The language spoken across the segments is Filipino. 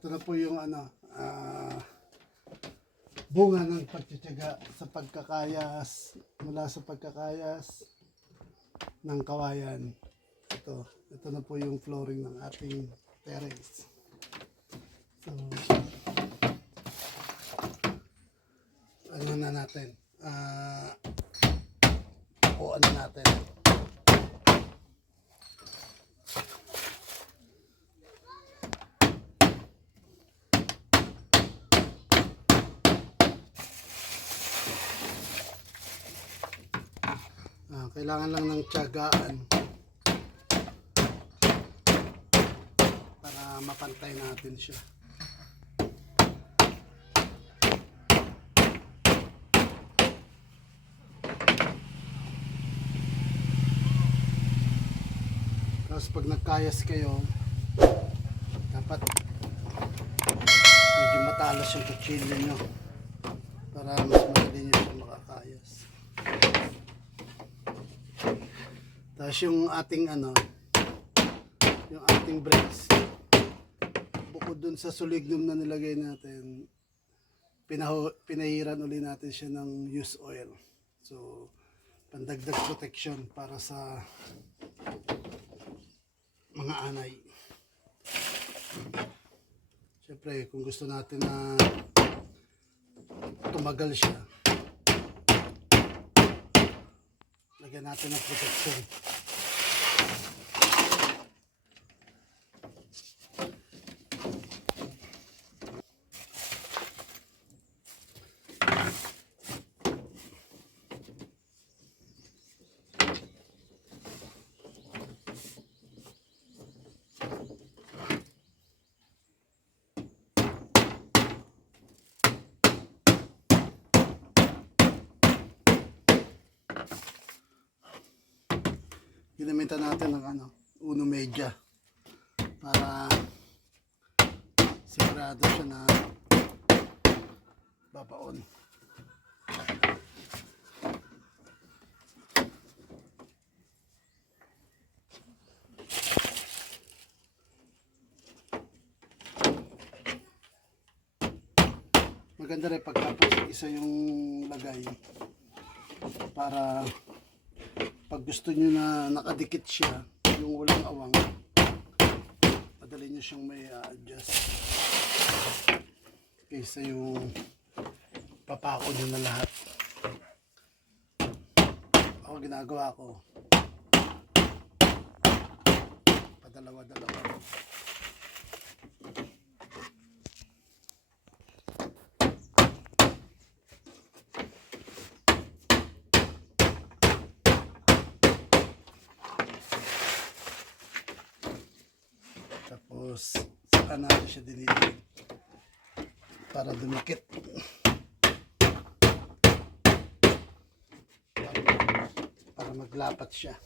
ito na po yung ano, ah, bunga ng pagtsatsaga sa pagkakayas, mula sa pagkakayas ng kawayan. Ito, ito na po yung flooring ng ating terrace. So, ano na natin? Ah, o ano natin? Ah, kailangan lang ng tiyagaan para mapantay natin siya. Tapos pag nagkayas kayo, dapat medyo matalas yung kutsilyo nyo para mas madali nyo siya makakayas. Tapos yung ating ano, yung ating brakes, bukod dun sa sulignum na nilagay natin, pinaho, pinahiran uli natin siya ng used oil. So, pandagdag protection para sa mga anay. Siyempre, kung gusto natin na tumagal siya, lagyan natin ng protection. Ginamitan natin ng ano, uno media para sigurado siya na babaon. Maganda rin pagkapos isa yung lagay para pag gusto nyo na nakadikit siya, yung walang awang, madali nyo siyang may adjust. Kaysa yung papako nyo na lahat. Ako ginagawa ko. Padalawa-dalawa. Tapos, saka natin siya dinidig para dumikit. Para maglapat siya.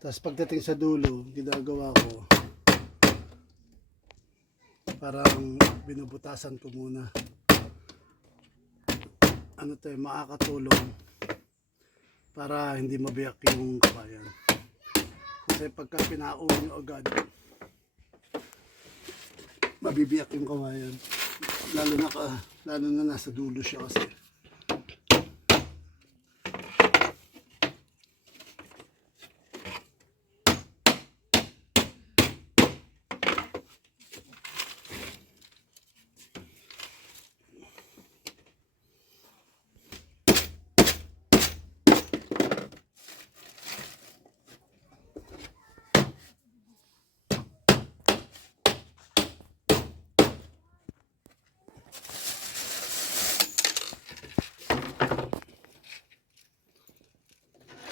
Tapos pagdating sa dulo, ginagawa ko, parang binubutasan ko muna. Ano to eh, makakatulong para hindi mabiyak yung kabayan. Kasi pagka pinao nyo agad, mabibiyak yung kawayan. Lalo na ka, lalo na nasa dulo siya kasi.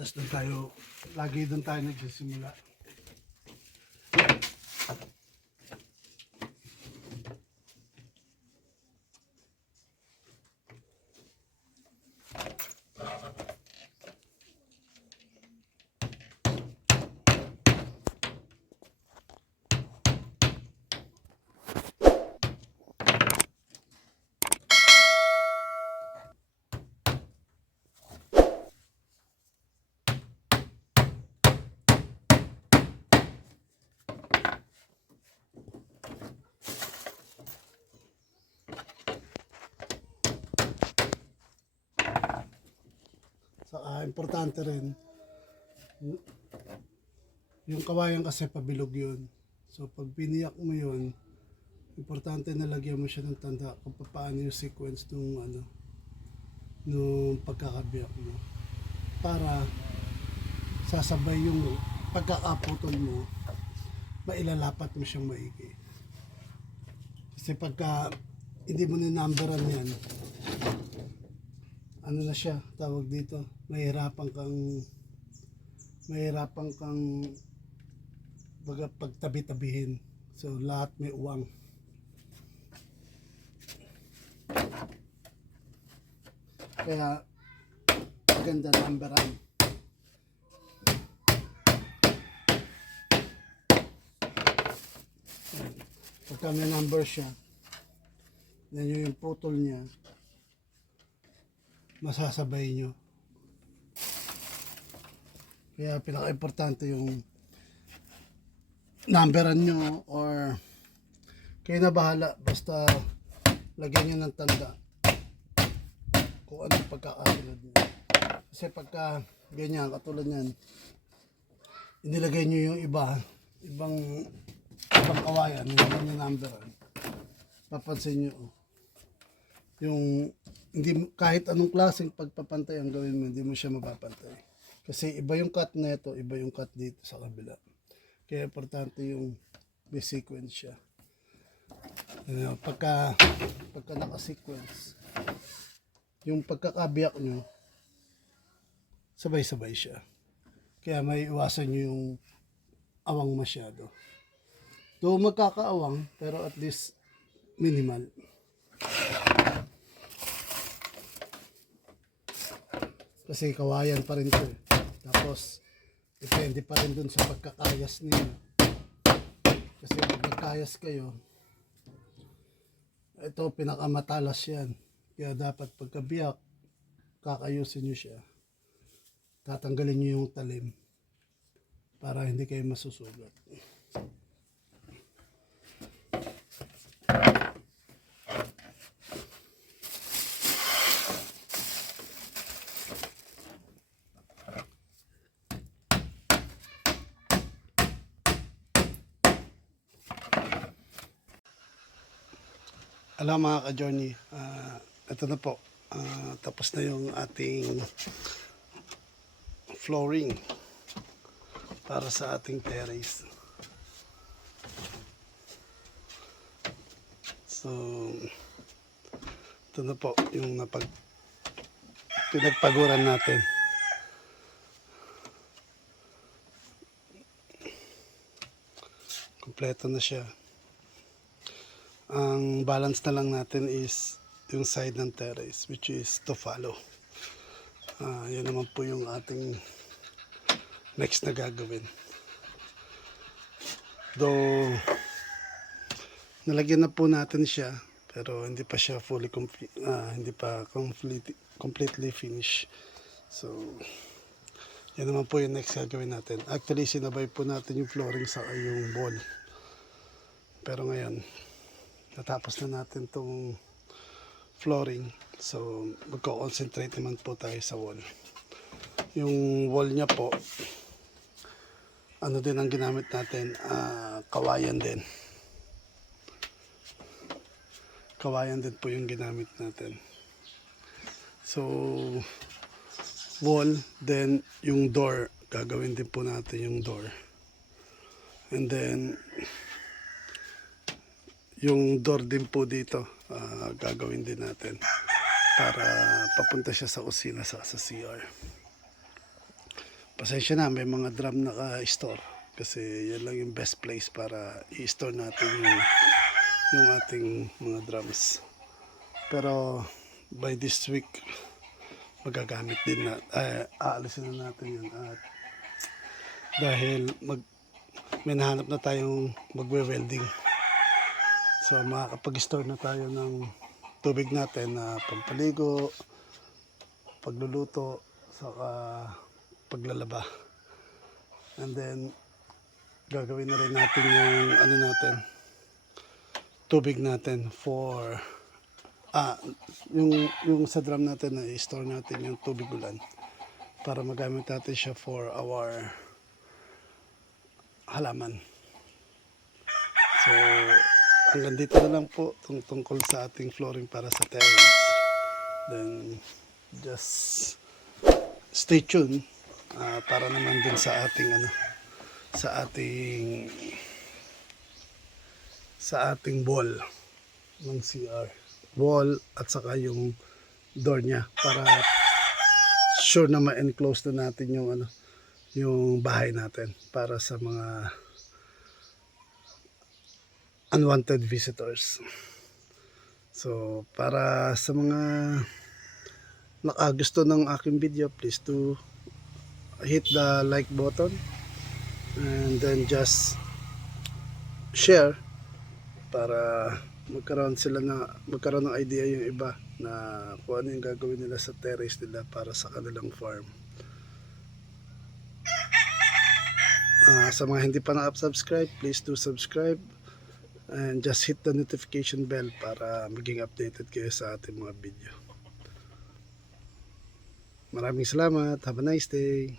Tapos doon tayo, lagi doon tayo nagsisimula. Saka importante rin, yung kawayan kasi pabilog yun. So pag piniyak mo yun, importante na lagyan mo siya ng tanda kung paano yung sequence nung ano, nung pagkakabiyak mo. Para sasabay yung pagkakaputol mo, mailalapat mo siyang maigi. Kasi pagka hindi mo na-numberan yan, ano na siya, tawag dito, mahirapan kang mahirapan kang baga pagtabi-tabihin. So lahat may uwang. Kaya maganda numberan. Pagka may number siya, yan yung putol niya, masasabay nyo. Kaya pinaka-importante yung numberan nyo or kayo na bahala basta lagyan nyo ng tanda kung ano pagkakasunod nyo. Kasi pagka ganyan, katulad yan, inilagay nyo yung iba, ibang ibang kawayan, yung numberan, papansin nyo, yung hindi mo- kahit anong klaseng pagpapantay ang gawin mo, hindi mo siya mapapantay. Kasi iba yung cut nito, iba yung cut dito sa kabila. Kaya importante yung may sequence siya. Ano, pagka pagka naka-sequence, yung pagkakabiyak nyo, sabay-sabay siya. Kaya may iwasan nyo yung awang masyado. Though magkakaawang, pero at least minimal. Kasi kawayan pa rin to eh. Tapos, depende pa rin dun sa pagkakayas ninyo. Kasi pag nagkayas kayo, ito pinakamatalas yan. Kaya dapat pagkabiyak, kakayusin nyo siya. Tatanggalin nyo yung talim para hindi kayo masusugat. Alam mga ka-journey, ah, ito na po. Ah, tapos na yung ating flooring para sa ating terrace. So, ito na po yung napag pinagpaguran natin. Kompleto na siya. Ang balance na lang natin is yung side ng terrace which is to follow. Ah, yan naman po yung ating next na gagawin. Though, nalagyan na po natin siya, pero hindi pa siya fully ah, hindi pa complete, completely finished. So, yan naman po yung next gagawin natin. Actually, sinabay po natin yung flooring sa yung wall. Pero ngayon, natapos na natin tong flooring. So, magko-concentrate naman po tayo sa wall. Yung wall niya po, ano din ang ginamit natin, ah, kawayan din. Kawayan din po yung ginamit natin. So, wall, then yung door, gagawin din po natin yung door. And then, yung door din po dito, ah, gagawin din natin para papunta siya sa kusina sa, sa CR. Pasensya na, may mga drum naka-store kasi yan lang yung best place para i-store natin yung, yung ating mga drums. Pero by this week, magagamit din na, eh, aalisin na natin yun. At dahil mag, may nahanap na tayong magwe-welding. So makakapag-store na tayo ng tubig natin na pampaligo, pagluluto, saka paglalaba. And then gagawin na rin natin yung ano natin tubig natin for ah yung yung sa drum natin na i-store natin yung tubig ulan para magamit natin siya for our halaman. So, hanggang dito na lang po tung tungkol sa ating flooring para sa terrace. Then, just stay tuned ah, para naman din sa ating ano sa ating sa ating wall ng CR wall at saka yung door niya para sure na ma-enclose na natin yung ano yung bahay natin para sa mga unwanted visitors. So, para sa mga nakagusto ng aking video, please to hit the like button and then just share para magkaroon sila na magkaroon ng idea yung iba na kung ano yung gagawin nila sa terrace nila para sa kanilang farm. Ah, sa mga hindi pa na-subscribe, please do subscribe and just hit the notification bell para maging updated kayo sa ating mga video. Maraming salamat. Have a nice day.